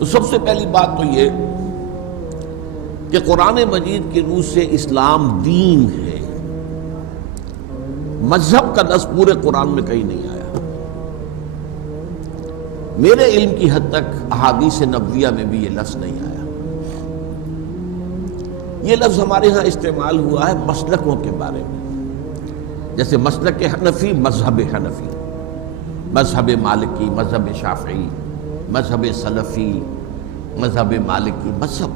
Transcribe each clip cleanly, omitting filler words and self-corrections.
تو سب سے پہلی بات تو یہ کہ قرآن مجید کی روح سے اسلام دین ہے، مذہب کا لفظ پورے قرآن میں کہیں نہیں آیا۔ میرے علم کی حد تک احادیث نبویہ میں بھی یہ لفظ نہیں آیا۔ یہ لفظ ہمارے ہاں استعمال ہوا ہے مسلکوں کے بارے میں، جیسے مسلک حنفی، مذہب حنفی، مذہب مالکی، مذہب شافعی، مذہب سلفی، مذہب مالکی، مذہب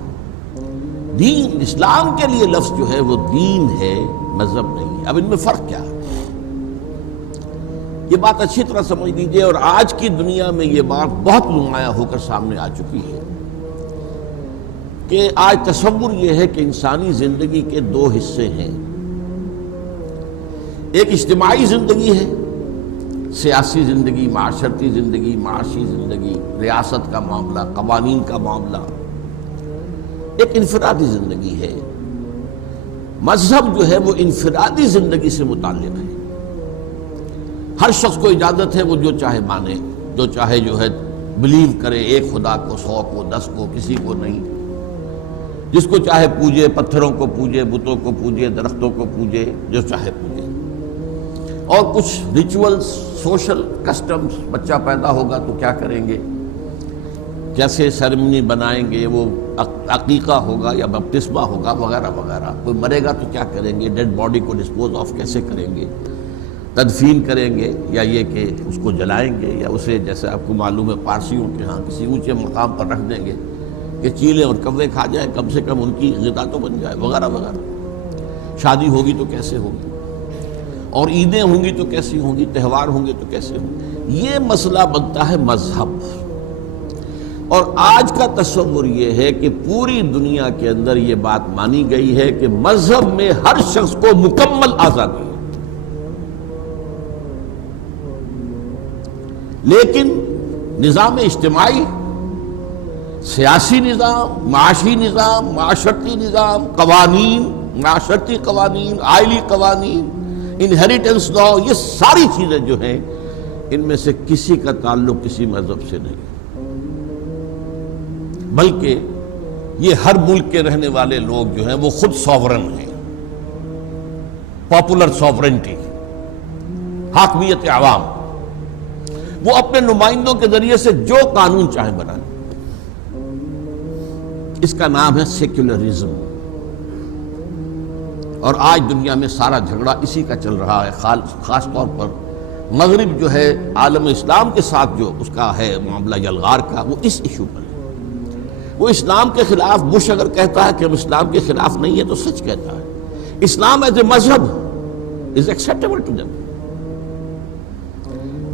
دین اسلام کے لیے لفظ جو ہے وہ دین ہے، مذہب نہیں ہے۔ اب ان میں فرق کیا ہے؟ یہ بات اچھی طرح سمجھ لیجیے، اور آج کی دنیا میں یہ بات بہت نمایاں ہو کر سامنے آ چکی ہے کہ آج تصور یہ ہے کہ انسانی زندگی کے دو حصے ہیں، ایک اجتماعی زندگی ہے، سیاسی زندگی، معاشرتی زندگی، معاشی زندگی، ریاست کا معاملہ، قوانین کا معاملہ، ایک انفرادی زندگی ہے۔ مذہب جو ہے وہ انفرادی زندگی سے متعلق ہے، ہر شخص کو اجازت ہے وہ جو چاہے مانے، جو چاہے جو ہے بلیو کرے، ایک خدا کو، 100 کو، 10 کو، کسی کو نہیں، جس کو چاہے پوجے، پتھروں کو پوجے، بتوں کو پوجے، درختوں کو پوجے، جو چاہے پوجے۔ اور کچھ ریچولز، سوشل کسٹمز، بچہ پیدا ہوگا تو کیا کریں گے، کیسے سیرمنی بنائیں گے، وہ عقیقہ ہوگا یا بپتسمہ ہوگا، وغیرہ وغیرہ۔ کوئی مرے گا تو کیا کریں گے، ڈیڈ باڈی کو ڈسپوز آف کیسے کریں گے، تدفین کریں گے یا یہ کہ اس کو جلائیں گے، یا اسے جیسے آپ کو معلوم ہے پارسیوں کے ہاں کسی اونچے مقام پر رکھ دیں گے کہ چیلیں اور کوے کھا جائیں، کم سے کم ان کی غذا تو بن جائے، وغیرہ وغیرہ۔ شادی ہوگی تو کیسے ہوگی، اور عیدیں ہوں گی تو کیسی ہوں گی، تہوار ہوں گے تو کیسے ہوں گے۔ یہ مسئلہ بنتا ہے مذہب۔ اور آج کا تصور یہ ہے کہ پوری دنیا کے اندر یہ بات مانی گئی ہے کہ مذہب میں ہر شخص کو مکمل آزادی ہے، لیکن نظام اجتماعی، سیاسی نظام، معاشی نظام، معاشرتی نظام، قوانین، معاشرتی قوانین، آئلی قوانین، انہیریٹنس لا، یہ ساری چیزیں جو ہیں ان میں سے کسی کا تعلق کسی مذہب سے نہیں، بلکہ یہ ہر ملک کے رہنے والے لوگ جو ہیں وہ خود سوورن ہیں، پاپولر سوورنٹی، حاکمیت عوام، وہ اپنے نمائندوں کے ذریعے سے جو قانون چاہیں بنائیں۔ اس کا نام ہے سیکولرزم، اور آج دنیا میں سارا جھگڑا اسی کا چل رہا ہے، خاص طور پر مغرب جو ہے عالم اسلام کے ساتھ جو اس کا ہے معاملہ یلغار کا، وہ اس ایشو پر ہے۔ وہ اسلام کے خلاف، بش اگر کہتا ہے کہ ہم اسلام کے خلاف نہیں ہے تو سچ کہتا ہے۔ اسلام ایز اے مذہب از ایکسیپٹیبل ٹو دیم۔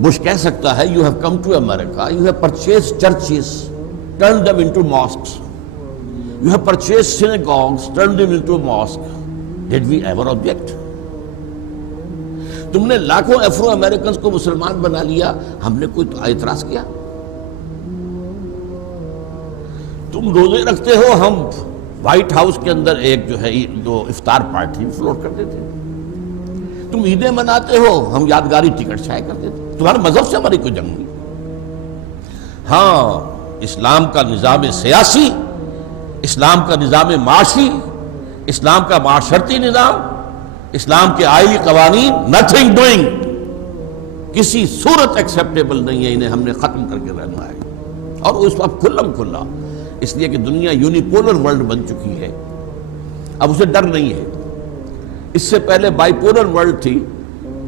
بش کہہ سکتا ہے you have come to America, you have purchased churches, turned them into mosques, you have purchased synagogues, turned them into mosques. Did we ever object? تم نے لاکھوں افرو Americans کو مسلمان بنا لیا، ہم نے کوئی اعتراض کیا؟ تم روزے رکھتے ہو، ہم وائٹ ہاؤس کے اندر ایک جو ہے جو افطار پارٹی فلوٹ کرتے تھے۔ تم عیدیں مناتے ہو، ہم یادگاری ٹکٹ چھایا کرتے تھے۔ تمہارے مذہب سے ہماری کوئی جنگ نہیں۔ ہاں، اسلام کا نظام سیاسی، اسلام کا نظام معاشی، اسلام کا معاشرتی نظام، اسلام کے آئلی قوانین، نتھنگ ڈوئنگ، کسی صورت ایکسیپٹیبل نہیں ہے، انہیں ہم نے ختم کر کے رہنا ہے۔ اور وہ اس وقت کھلم کھلا، اس لیے کہ دنیا یونیپولر ورلڈ بن چکی ہے، اب اسے ڈر نہیں ہے۔ اس سے پہلے بائی پولر ورلڈ تھی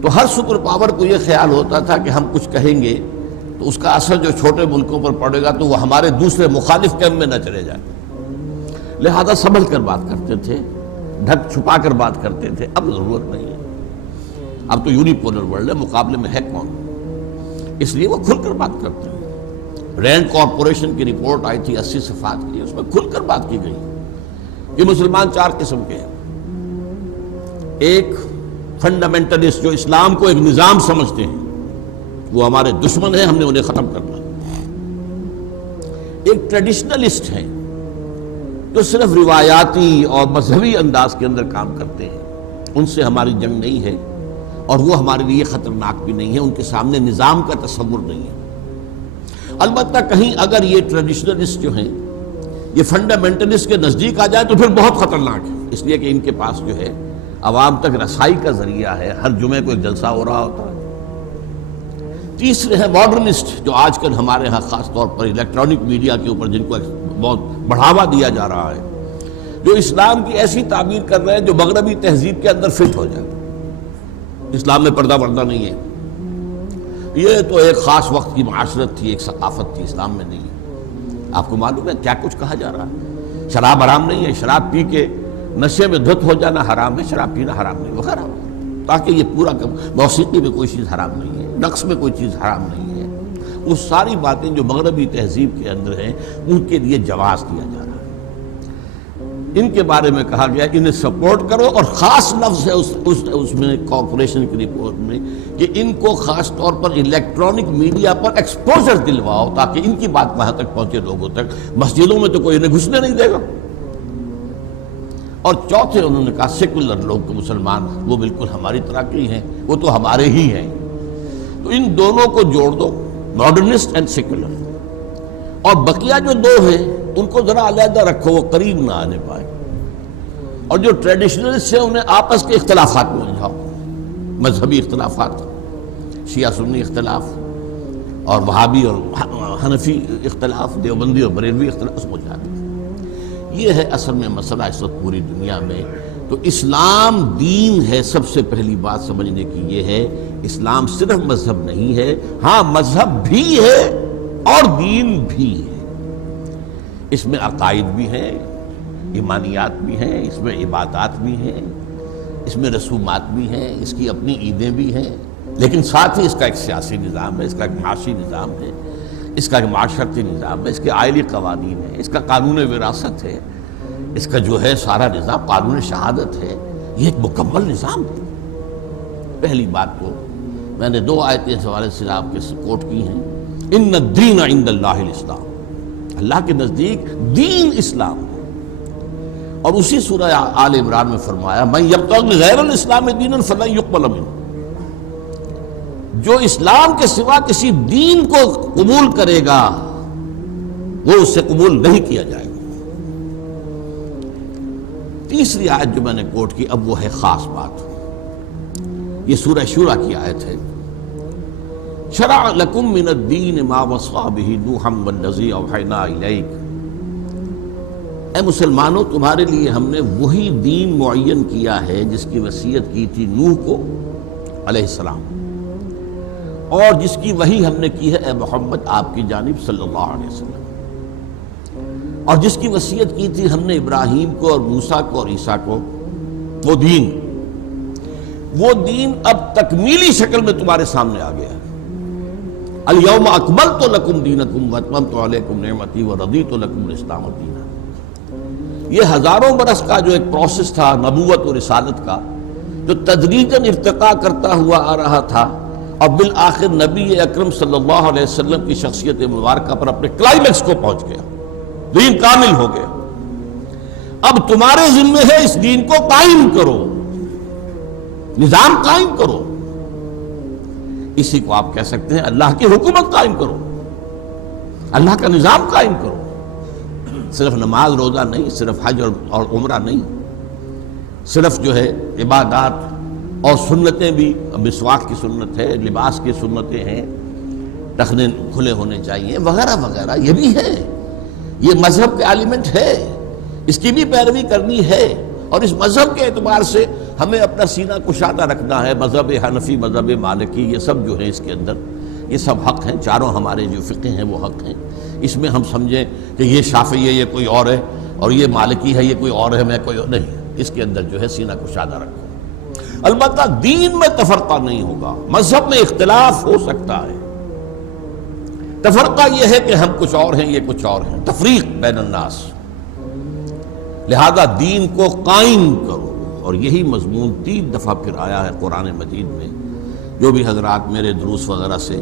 تو ہر سپر پاور کو یہ خیال ہوتا تھا کہ ہم کچھ کہیں گے تو اس کا اثر جو چھوٹے ملکوں پر پڑے گا تو وہ ہمارے دوسرے مخالف کیمپ میں نہ چلے جائیں، لہذا سنبھل کر بات کرتے تھے، ڈھک چھپا کر بات کرتے تھے۔ اب ضرورت نہیں ہے، اب تو یونیپولر ورلڈ ہے، مقابلے میں ہے کون، اس لیے وہ کھل کر بات کرتے ہیں۔ رینڈ کارپوریشن کی رپورٹ آئی تھی 80 صفحات کی، اس میں کھل کر بات کی گئی کہ مسلمان 4 قسم کے ہیں۔ ایک فنڈامنٹلسٹ جو اسلام کو ایک نظام سمجھتے ہیں، وہ ہمارے دشمن ہیں، ہم نے انہیں ختم کرنا۔ ایک ٹریڈیشنلسٹ ہیں جو صرف روایاتی اور مذہبی انداز کے اندر کام کرتے ہیں، ان سے ہماری جنگ نہیں ہے اور وہ ہمارے لیے خطرناک بھی نہیں ہے، ان کے سامنے نظام کا تصور نہیں ہے۔ البتہ کہیں اگر یہ ٹریڈیشنلسٹ جو ہیں یہ فنڈامنٹلسٹ کے نزدیک آ جائے تو پھر بہت خطرناک ہے، اس لیے کہ ان کے پاس جو ہے عوام تک رسائی کا ذریعہ ہے، ہر جمعے کو ایک جلسہ ہو رہا ہوتا ہے۔ تیسرے ہیں ماڈرنسٹ، جو آج کل ہمارے ہاں خاص طور پر الیکٹرانک میڈیا کے اوپر جن کو بہت بڑھاوا دیا جا رہا ہے، جو اسلام کی ایسی تعبیر کر رہے ہیں جو مغربی تہذیب کے اندر فٹ ہو جائے۔ اسلام میں پردہ نہیں ہے، یہ تو ایک خاص وقت کی معاشرت تھی، ایک ثقافت تھی، اسلام میں نہیں ہے۔ آپ کو معلوم ہے کیا کچھ کہا جا رہا ہے؟ شراب حرام نہیں ہے، شراب پی کے نشے میں دھت ہو جانا حرام ہے، شراب پینا حرام نہیں وغیرہ، تاکہ یہ پورا موسیقی میں کوئی چیز حرام نہیں ہے، رقص میں کوئی چیز حرام نہیں ہے۔ وہ ساری باتیں جو مغربی تہذیب کے اندر ہیں ان کے لیے جواز دیا جا رہا ہے۔ ان کے بارے میں کہا گیا انہیں سپورٹ کرو، اور خاص لفظ ہے اس میں کارپوریشن کی رپورٹ میں کہ ان کو خاص طور پر الیکٹرانک میڈیا پر ایکسپوجر دلواؤ تاکہ ان کی بات وہاں تک پہنچے لوگوں تک۔ مسجدوں میں تو کوئی انہیں گھسنے نہیں دے گا۔ اور چوتھے انہوں نے کہا سیکولر لوگ مسلمان وہ بالکل ہماری طرح کے ہی ہیں، وہ تو ہمارے ہی ہیں۔ تو ان دونوں کو جوڑ دو، ماڈرنسٹ اینڈ سیکولر، اور بقیہ جو دو ہیں ان کو ذرا علیحدہ رکھو، وہ قریب نہ آنے پائے، اور جو ٹریڈیشنلسٹ ہیں انہیں آپس کے اختلافات میں الجھاؤ، مذہبی اختلافات، شیعہ سنی اختلاف اور وہابی اور حنفی اختلاف، دیوبندی اور بریلوی اختلاف، اس کو جاتے۔ یہ ہے اصل میں مسئلہ اس وقت پوری دنیا میں۔ تو اسلام دین ہے، سب سے پہلی بات سمجھنے کی یہ ہے، اسلام صرف مذہب نہیں ہے، ہاں مذہب بھی ہے اور دین بھی ہے۔ اس میں عقائد بھی ہیں، ایمانیات بھی ہیں، اس میں عبادات بھی ہیں، اس میں رسومات بھی ہیں، اس کی اپنی عیدیں بھی ہیں، لیکن ساتھ ہی اس کا ایک سیاسی نظام ہے، اس کا ایک معاشی نظام ہے، اس کا ایک معاشرتی نظام ہے، اس کے آئلی قوانین ہیں، اس کا قانون وراثت ہے، اس کا جو ہے سارا نظام قانون شہادت ہے۔ یہ ایک مکمل نظام ہے۔ پہلی بات تو میں نے 2 آیتیں اس حوالے سے آپ کے کوٹ کی ہیں، ان الدین عند اللہ الاسلام، اللہ کے نزدیک دین اسلام ہے۔ اور اسی سورہ آل عمران میں فرمایا من یبتغی غیر الاسلام دینا فلن یقبل منہ، جو اسلام کے سوا کسی دین کو قبول کرے گا وہ اس سے قبول نہیں کیا جائے گا۔ تیسری آیت جو میں نے کوٹ کی اب وہ ہے خاص بات، یہ سورہ شورى کی آیت ہے، شرع لکم من الدین ما وصى به نوحا والذی اوحینا الیک، اے مسلمانوں تمہارے لیے ہم نے وہی دین معین کیا ہے جس کی وصیت کی تھی نوح کو علیہ السلام، اور جس کی وحی ہم نے کی ہے اے محمد آپ کی جانب صلی اللہ علیہ وسلم، اور جس کی وصیت کی تھی ہم نے ابراہیم کو اور موسیٰ کو اور عیسیٰ کو، وہ دین اب تکمیلی شکل میں تمہارے سامنے آ گیا ہے۔ الیوم اکملت لکم دینکم واتممت علیکم نعمتی ورضیت لکم الاسلام دینا۔ یہ ہزاروں برس کا جو ایک پروسیس تھا نبوت اور رسالت کا، جو تدریجاً ارتقاء کرتا ہوا آ رہا تھا، اور بالآخر نبی اکرم صلی اللہ علیہ وسلم کی شخصیت مبارکہ پر اپنے کلائمیکس کو پہنچ گیا، دین کامل ہو گیا۔ اب تمہارے ذمہ ہے اس دین کو قائم کرو، نظام قائم کرو، اسی کو آپ کہہ سکتے ہیں اللہ کی حکومت قائم کرو، اللہ کا نظام قائم کرو۔ صرف نماز روزہ نہیں، صرف حج اور عمرہ نہیں، صرف جو ہے عبادات اور سنتیں بھی، مسواک کی سنت ہے، لباس کی سنتیں ہیں، ٹخنے کھلے ہونے چاہیے وغیرہ وغیرہ، یہ بھی ہے، یہ مذہب کے ایلیمنٹ ہے، اس کی بھی پیروی کرنی ہے، اور اس مذہب کے اعتبار سے ہمیں اپنا سینہ کشادہ رکھنا ہے۔ مذہب حنفی، مذہب مالکی، یہ سب جو ہے اس کے اندر یہ سب حق ہیں، چاروں ہمارے جو فقہ ہیں وہ حق ہیں۔ اس میں ہم سمجھیں کہ یہ شافعی ہے یہ کوئی اور ہے، اور یہ مالکی ہے یہ کوئی اور ہے، میں کوئی اور نہیں، اس کے اندر جو ہے سینہ کشادہ رکھو۔ البتہ دین میں تفرقہ نہیں ہوگا، مذہب میں اختلاف ہو سکتا ہے، تفرقہ یہ ہے کہ ہم کچھ اور ہیں یہ کچھ اور ہیں، تفریق بین الناس، لہذا دین کو قائم کرو۔ اور یہی مضمون 3 دفعہ پھر آیا ہے قرآن مجید میں، جو بھی حضرات میرے دروس وغیرہ سے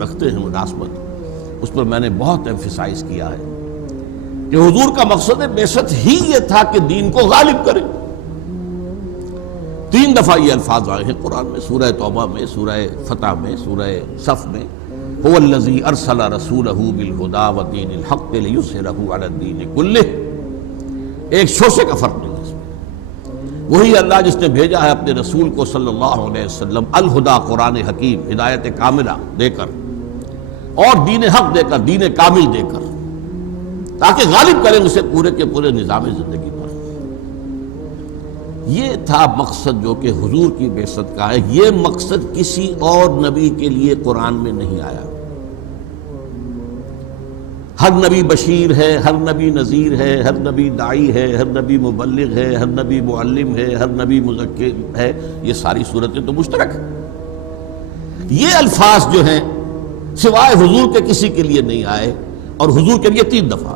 رکھتے ہیں مناسبت، اس پر میں نے بہت ایمفیسائز کیا ہے کہ حضور کا مقصد بعثت ہی یہ تھا کہ دین کو غالب کرے۔ 3 دفعہ یہ الفاظ آئے ہیں قرآن میں، سورہ توبہ میں، سورہ فتح میں، سورہ صف میں، هو الذی ارسل رسولہ بالہدی ودین الحق لیظہرہ علی الدین کلہ، ایک شوشے کا فرق نہیں ہے اس میں۔ وہی اللہ جس نے بھیجا ہے اپنے رسول کو صلی اللہ علیہ وسلم الہدا، قرآن حکیم، ہدایت کاملہ دے کر، اور دین حق دے کر، دین کامل دے کر، تاکہ غالب کریں اسے پورے کے پورے نظام زندگی پر۔ یہ تھا مقصد جو کہ حضور کی بعثت کا ہے۔ یہ مقصد کسی اور نبی کے لیے قرآن میں نہیں آیا۔ ہر نبی بشیر ہے، ہر نبی نذیر ہے، ہر نبی داعی ہے، ہر نبی مبلغ ہے، ہر نبی معلم ہے، ہر نبی مذکر ہے۔ یہ ساری صورتیں تو مشترک ہیں۔ یہ الفاظ جو ہیں سوائے حضور کے کسی کے لیے نہیں آئے، اور حضور کے لیے 3 دفعہ۔